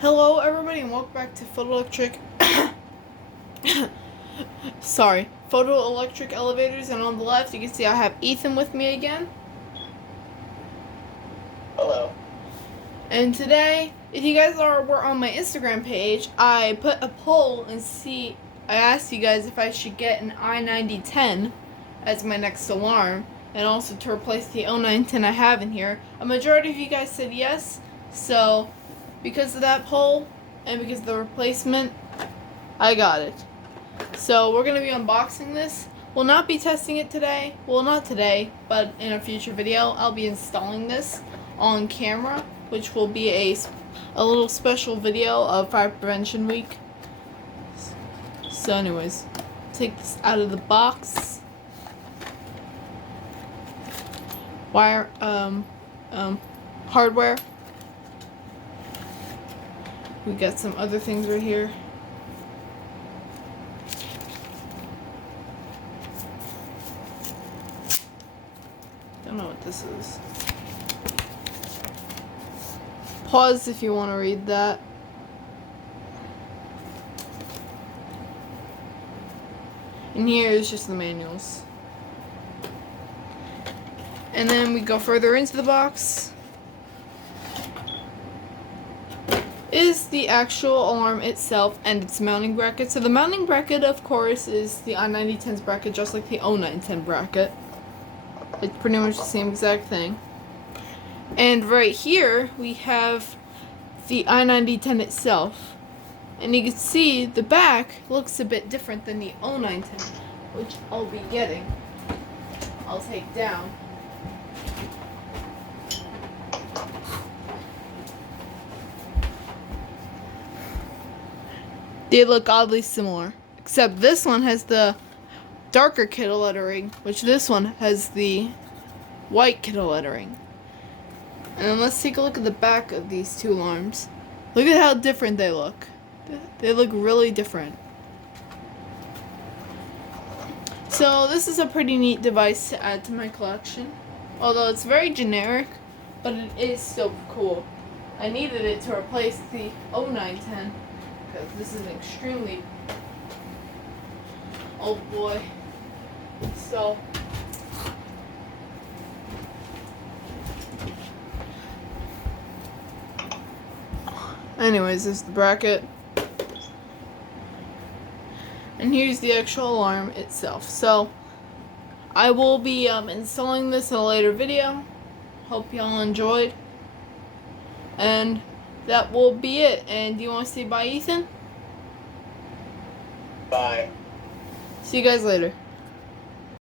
Hello everybody and welcome back to Photoelectric Photoelectric Elevators, and on the left you can see I have Ethan with me again. Hello. And today, if you guys were on my Instagram page, I put a poll and I asked you guys if I should get an i9010 as my next alarm and also to replace the i9010 I have in here. A majority of you guys said yes, so because of that poll and because of the replacement, I got it. So we're going to be unboxing this. We'll not be testing it today. Well, not today, but in a future video, I'll be installing this on camera, which will be a little special video of Fire Prevention Week. So anyways, take this out of the box. Hardware. We got some other things right here. Don't know what this is. Pause if you want to read that. And here is just the manuals. And then we go further into the box. Is the actual alarm itself and its mounting bracket. So the mounting bracket, of course, is the i9010's bracket, just like the i9010 bracket. It's pretty much the same exact thing. And right here, we have the i9010 itself. And you can see the back looks a bit different than the i9010, which I'll be getting. I'll take down. They look oddly similar, except this one has the darker Kidde lettering, which this one has the white Kidde lettering. And then let's take a look at the back of these two alarms. Look at how different they look. They look really different. So this is a pretty neat device to add to my collection. Although it's very generic, but it is still cool. I needed it to replace the i9010. Because this is extremely, oh boy. So anyways, this is the bracket, and here's the actual alarm itself. So I will be installing this in a later video. Hope y'all enjoyed, and that will be it. And do you want to say bye, Ethan? Bye. See you guys later.